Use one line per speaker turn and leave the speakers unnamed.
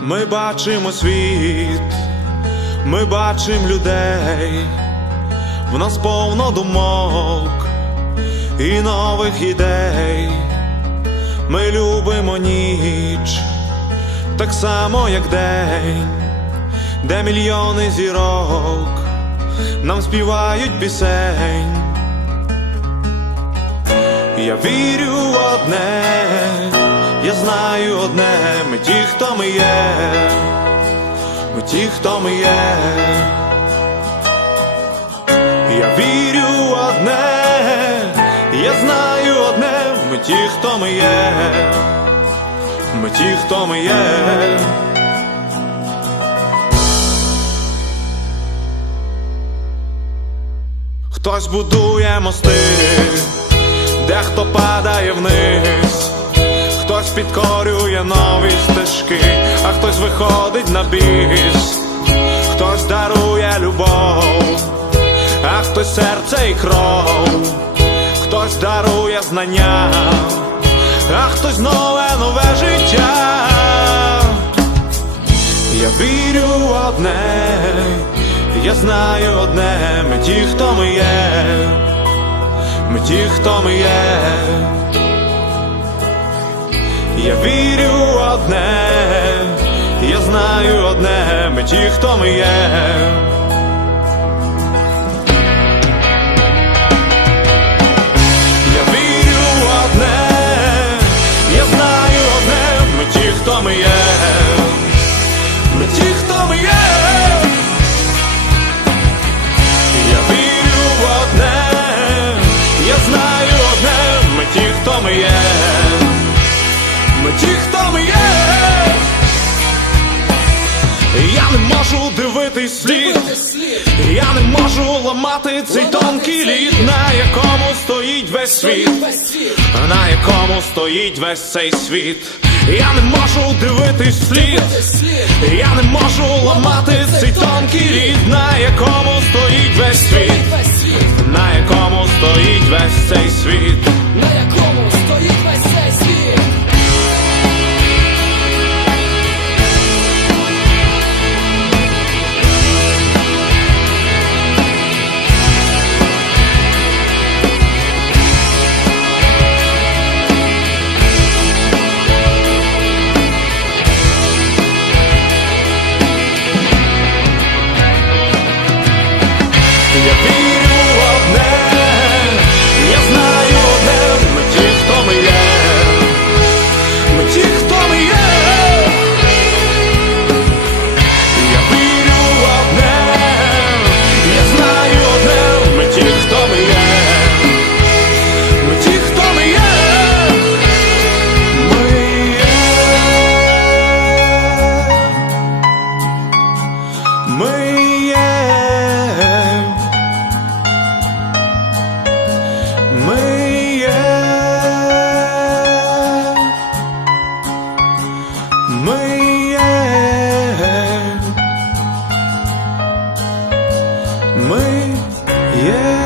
Ми бачимо світ, ми бачимо людей, в нас повно думок і нових ідей. Ми любимо ніч, так само, як день, де мільйони зірок нам співають пісень. Я вірю в одне, я знаю одне, ми ті, хто ми є, ми ті, хто ми є. Я вірю одне, я знаю одне, ми ті, хто ми є, ми ті, хто ми є. Хтось будує мости, дехто падає вниз, підкорює нові стежки, а хтось виходить на біс, хтось дарує любов, а хтось серце і кров, хтось дарує знання, а хтось нове, нове життя. Я вірю в одне, я знаю одне, ми ті, хто ми є, ми ті, хто ми є. Я вірю в одне, я знаю одне, ми ті, хто ми є. Я вірю в одне, я знаю одне, ми ті, хто ми є. Ми ті, хто ми є. Я вірю в одне, я знаю одне, ми ті, хто ми є. Ті, хто ми є. Я не можу дивитись слід, я не можу ламати цей тонкий лід, на якому стоїть весь світ, на якому стоїть весь цей світ. Я не можу дивитись слід, я не можу ламати цей тонкий лід, на якому стоїть весь світ, на якому стоїть весь цей світ.
На you be ми є.